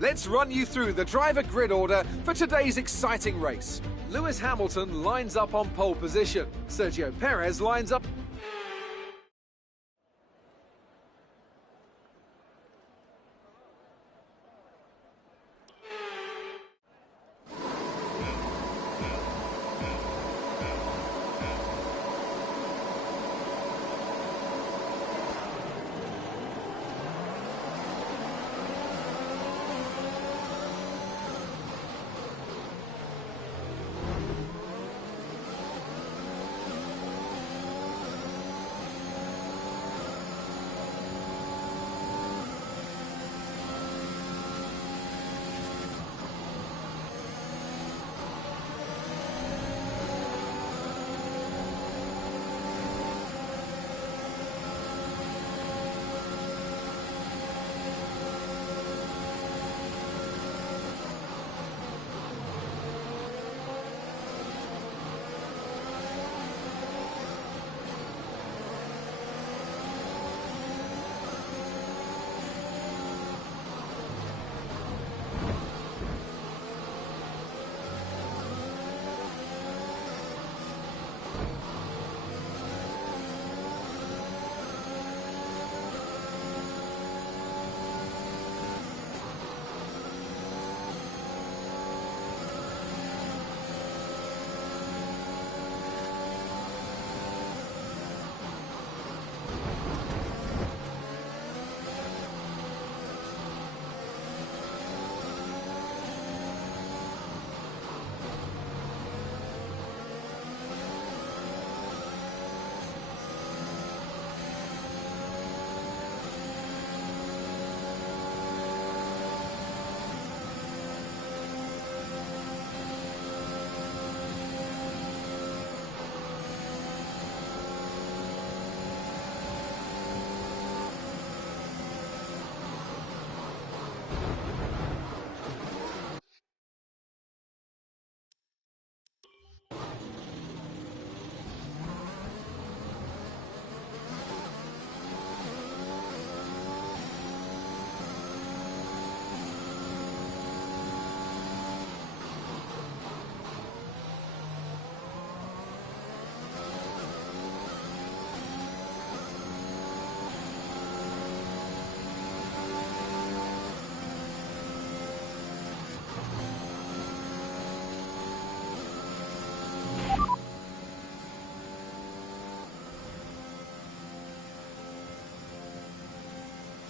Let's run you through the driver grid order for today's exciting race. Lewis Hamilton lines up on pole position. Sergio Perez lines up...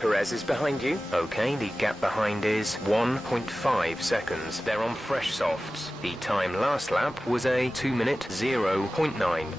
Perez is behind you. Okay, the gap behind is 1.5 seconds. They're on fresh softs. The time last lap was a 2 minute 0.9.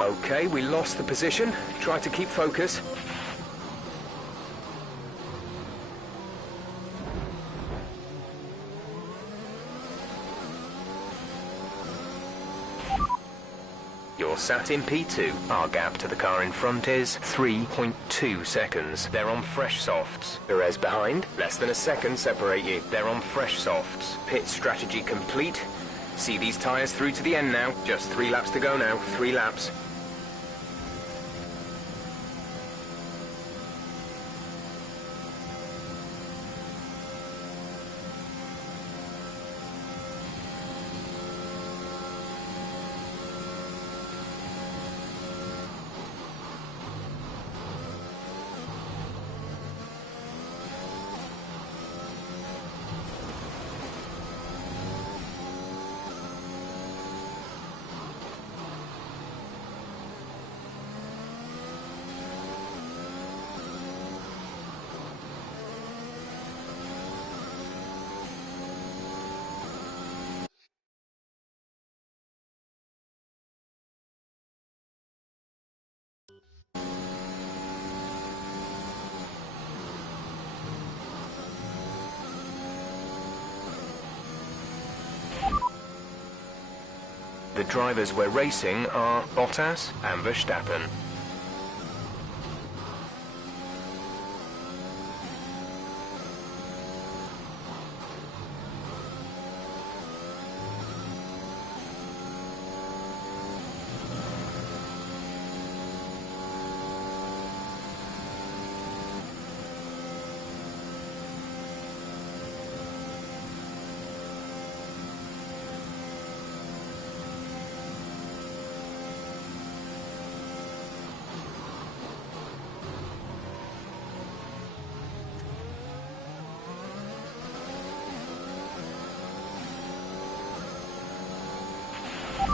Okay, we lost the position. Try to keep focus. You're sat in P2. Our gap to the car in front is 3.2 seconds. They're on fresh softs. Perez behind. Less than a second separate you. They're on fresh softs. Pit strategy complete. See these tyres through to the end now. Just 3 laps to go now. 3 laps. The drivers we're racing are Bottas and Verstappen.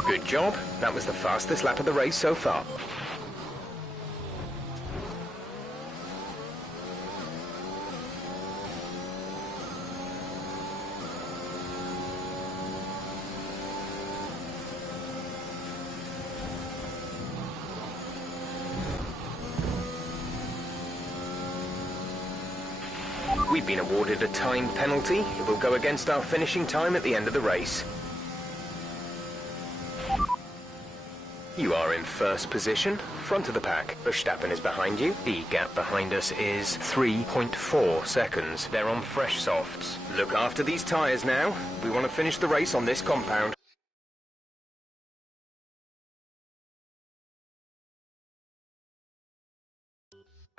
Good job. That was the fastest lap of the race so far. We've been awarded a time penalty. It will go against our finishing time at the end of the race. You are in first position, front of the pack. Verstappen is behind you. The gap behind us is 3.4 seconds. They're on fresh softs. Look after these tyres now. We want to finish the race on this compound.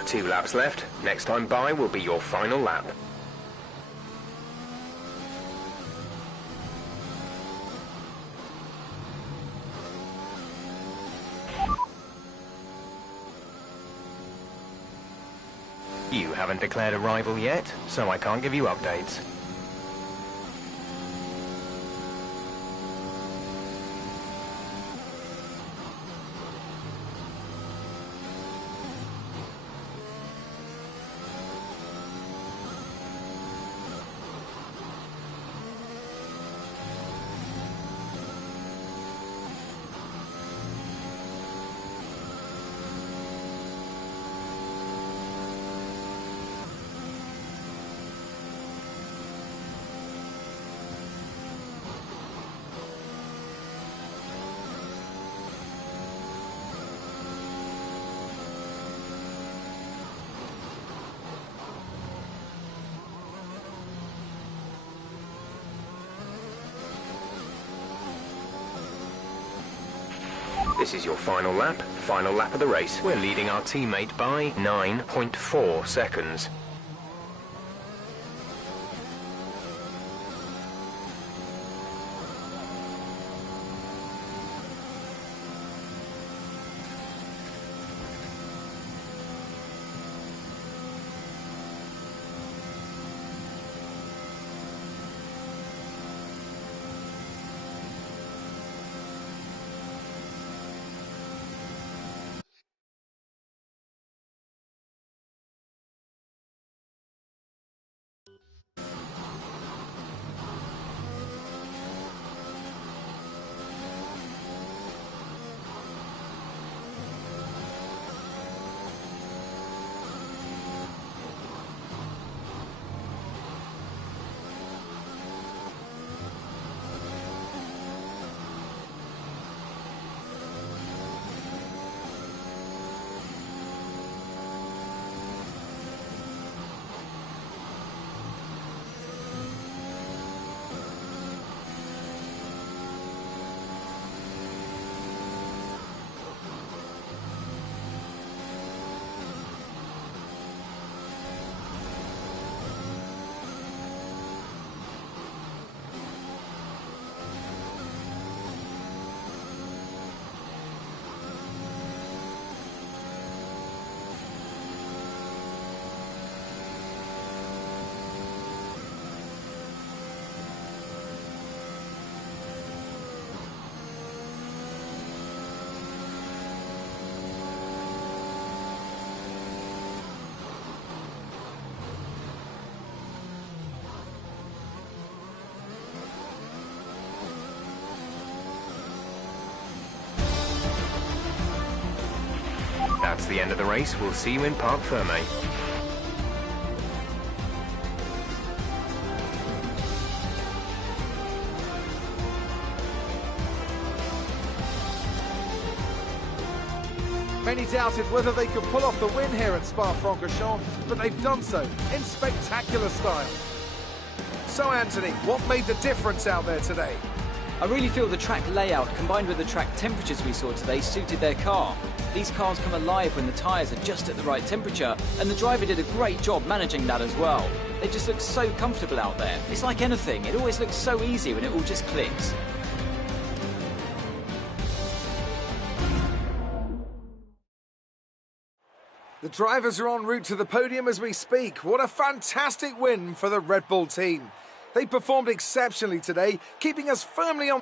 Two laps left. Next time by will be your final lap. You haven't declared a rival yet, so I can't give you updates. This is your final lap of the race. We're leading our teammate by 9.4 seconds. That's the end of the race. We'll see you in Parc Ferme. Many doubted whether they could pull off the win here at Spa-Francorchamps, but they've done so in spectacular style. So Anthony, what made the difference out there today? I really feel the track layout combined with the track temperatures we saw today suited their car. These cars come alive when the tyres are just at the right temperature, and the driver did a great job managing that as well. They just look so comfortable out there. It's like anything, it always looks so easy when it all just clicks. The drivers are en route to the podium as we speak. What a fantastic win for the Red Bull team. They performed exceptionally today, keeping us firmly on...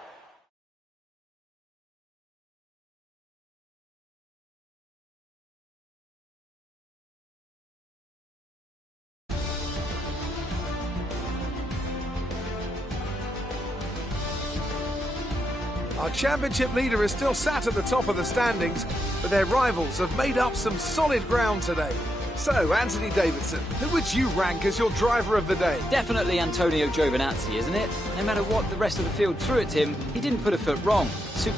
Our championship leader is still sat at the top of the standings, but their rivals have made up some solid ground today. So, Anthony Davidson, who would you rank as your driver of the day? Definitely Antonio Giovinazzi, isn't it? No matter what the rest of the field threw at him, he didn't put a foot wrong. Super.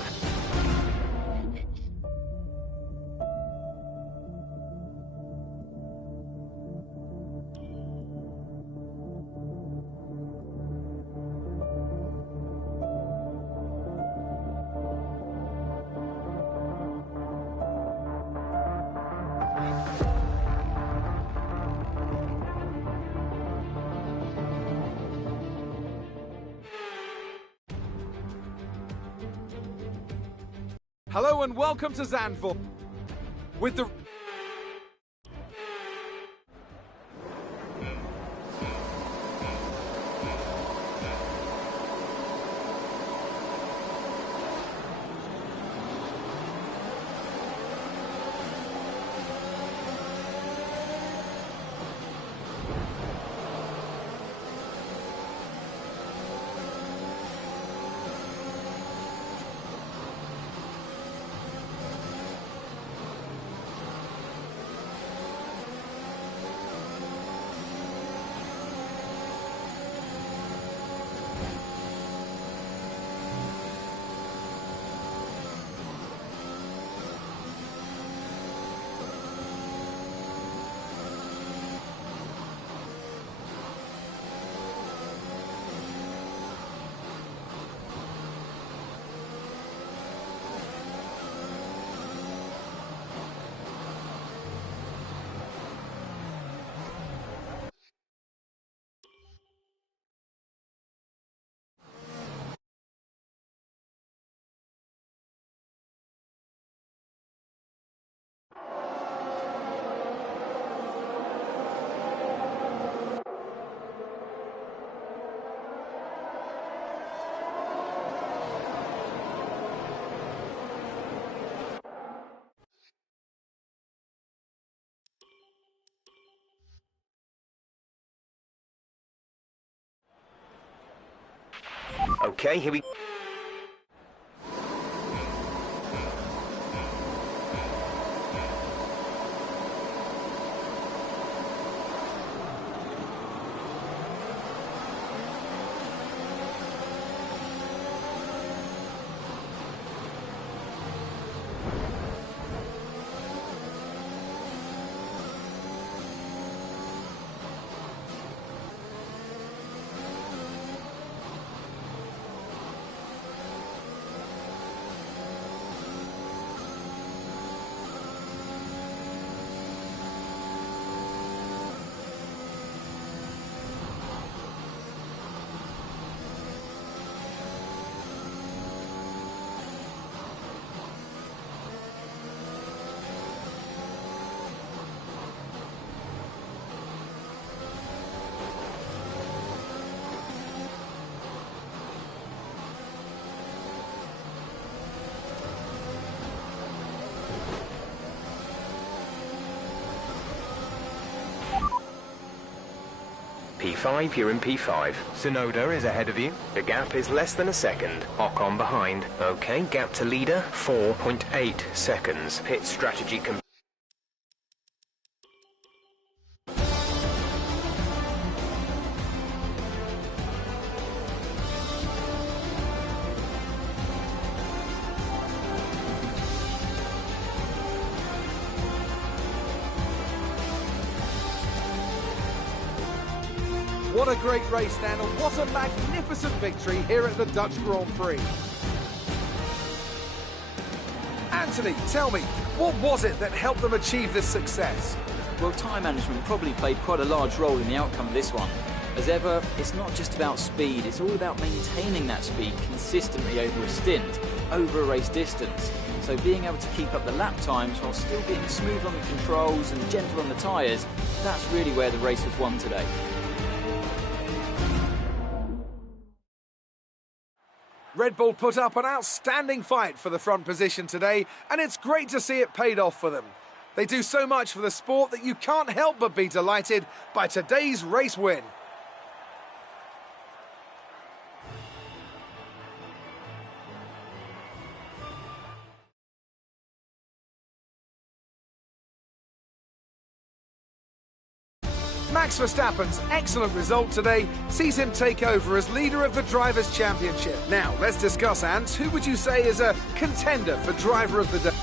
Hello and welcome to Zandvoort. With the... Okay, here we... P5, you're in P5. Tsunoda is ahead of you. The gap is less than a second. Ocon behind. Okay, gap to leader, 4.8 seconds. Pit strategy what a great race then, and what a magnificent victory here at the Dutch Grand Prix. Anthony, tell me, what was it that helped them achieve this success? Well, time management probably played quite a large role in the outcome of this one. As ever, it's not just about speed, it's all about maintaining that speed consistently over a stint, over a race distance. So being able to keep up the lap times while still being smooth on the controls and gentle on the tyres, that's really where the race was won today. Red Bull put up an outstanding fight for the front position today, and it's great to see it paid off for them. They do so much for the sport that you can't help but be delighted by today's race win. Max Verstappen's excellent result today sees him take over as leader of the Drivers' Championship. Now, let's discuss, Ants. Who would you say is a contender for Driver of the Day?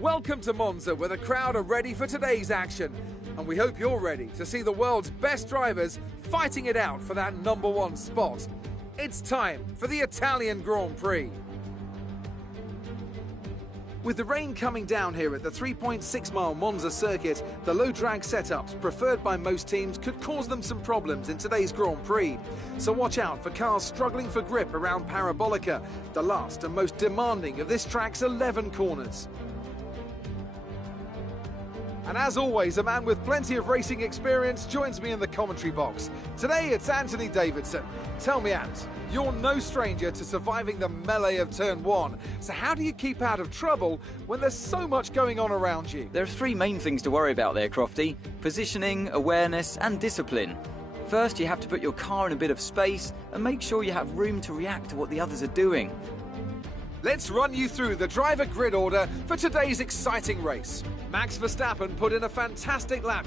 Welcome to Monza, where the crowd are ready for today's action. And we hope you're ready to see the world's best drivers fighting it out for that #1 spot. It's time for the Italian Grand Prix. With the rain coming down here at the 3.6-mile Monza circuit, the low drag setups preferred by most teams could cause them some problems in today's Grand Prix. So watch out for cars struggling for grip around Parabolica, the last and most demanding of this track's 11 corners. And as always, a man with plenty of racing experience joins me in the commentary box. Today it's Anthony Davidson. Tell me, Ant, you're no stranger to surviving the melee of Turn 1. So how do you keep out of trouble when there's so much going on around you? There are three main things to worry about there, Crofty: positioning, awareness and discipline. First, you have to put your car in a bit of space and make sure you have room to react to what the others are doing. Let's run you through the driver grid order for today's exciting race. Max Verstappen put in a fantastic lap.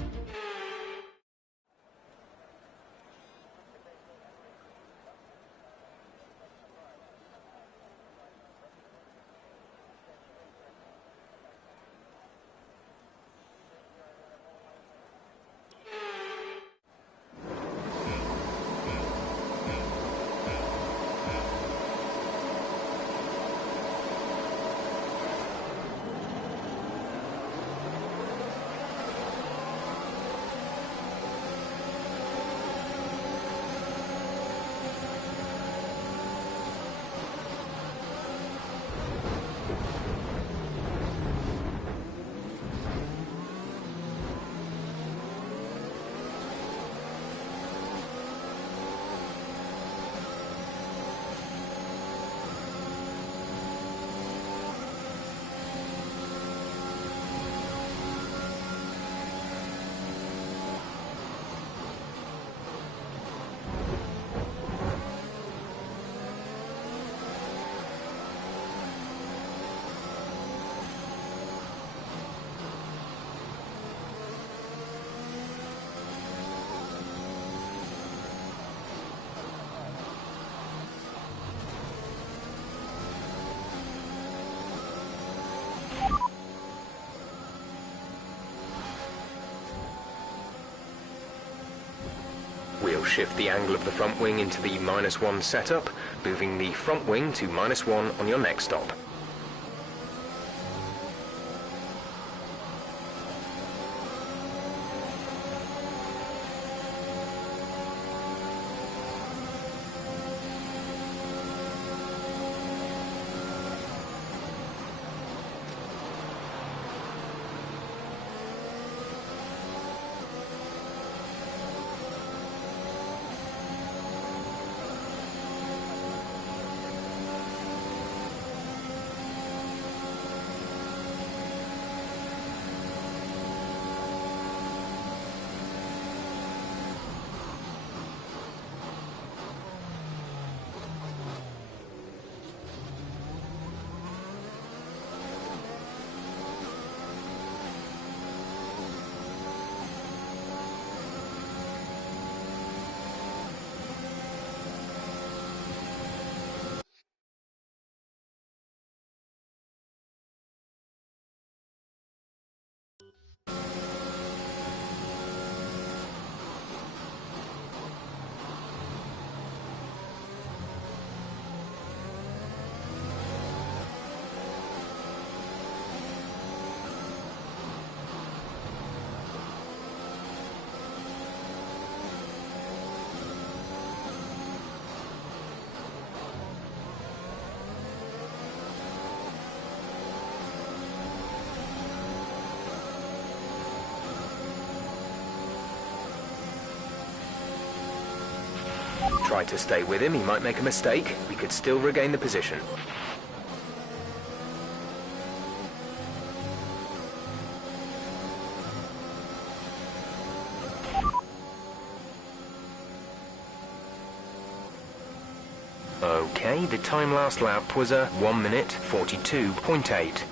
We'll shift the angle of the front wing into the -1 setup, moving the front wing to -1 on your next stop. Try to stay with him, he might make a mistake. We could still regain the position. Okay, the time last lap was a 1 minute 42.8.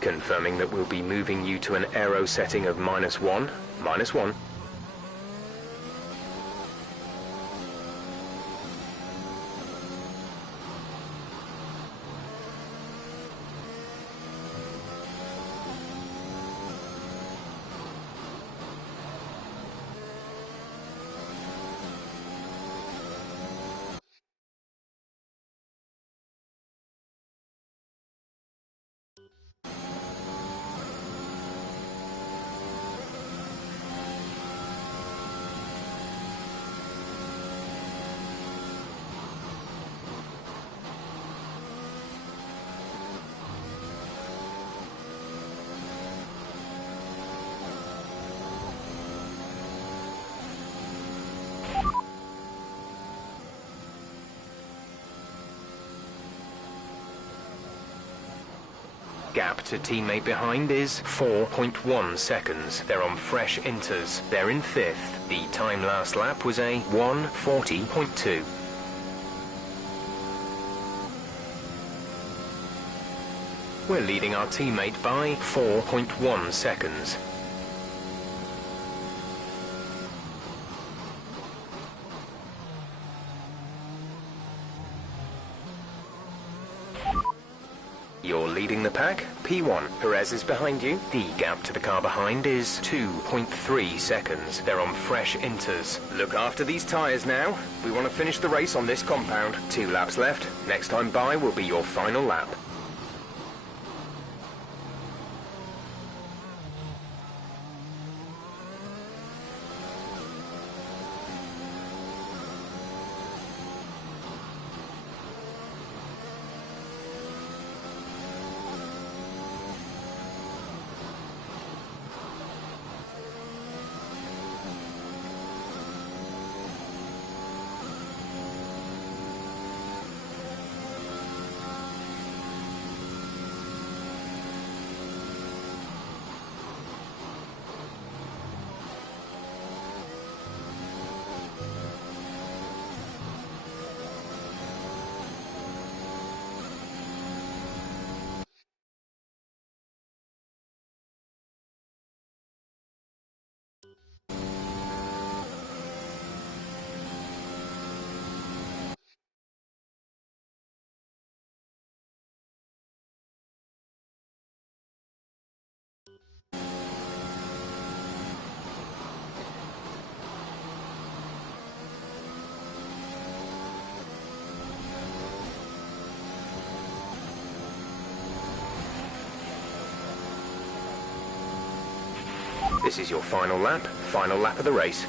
Confirming that we'll be moving you to an aero setting of -1, -1. Gap to teammate behind is 4.1 seconds. They're on fresh inters. They're in 5th. The time last lap was a 1:40.2. We're leading our teammate by 4.1 seconds. You're leading the pack, P1. Perez is behind you. The gap to the car behind is 2.3 seconds. They're on fresh inters. Look after these tyres now. We want to finish the race on this compound. 2 laps left. Next time by will be your final lap. This is your final lap of the race.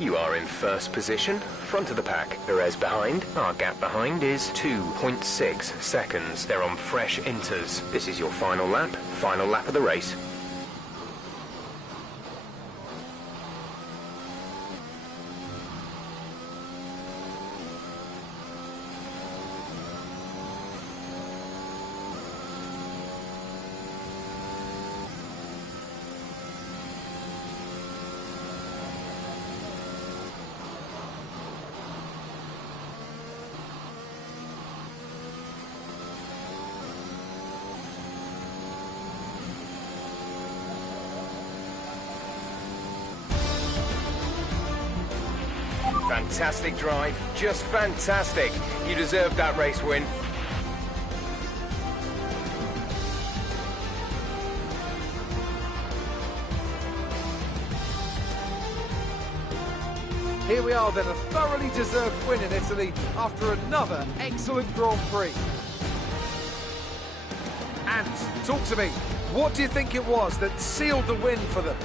You are in first position, front of the pack. Perez behind. Our gap behind is 2.6 seconds. They're on fresh inters. This is your final lap of the race. Fantastic drive, just fantastic. You deserved that race win. Here we are then, a thoroughly deserved win in Italy after another excellent Grand Prix. And talk to me, what do you think it was that sealed the win for them?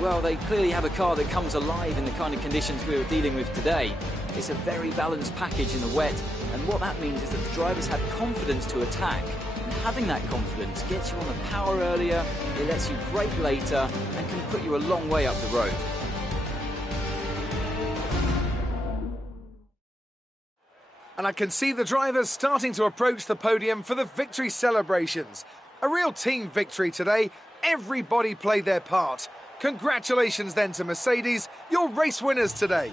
Well, they clearly have a car that comes alive in the kind of conditions we were dealing with today. It's a very balanced package in the wet, and what that means is that the drivers have confidence to attack. And having that confidence gets you on the power earlier, it lets you brake later, and can put you a long way up the road. And I can see the drivers starting to approach the podium for the victory celebrations. A real team victory today. Everybody played their part. Congratulations then to Mercedes, your race winners today.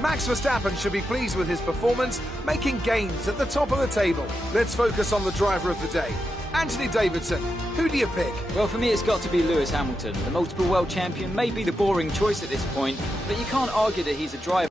Max Verstappen should be pleased with his performance, making gains at the top of the table. Let's focus on the driver of the day. Anthony Davidson, who do you pick? Well, for me, it's got to be Lewis Hamilton. The multiple world champion may be the boring choice at this point, but you can't argue that he's a driver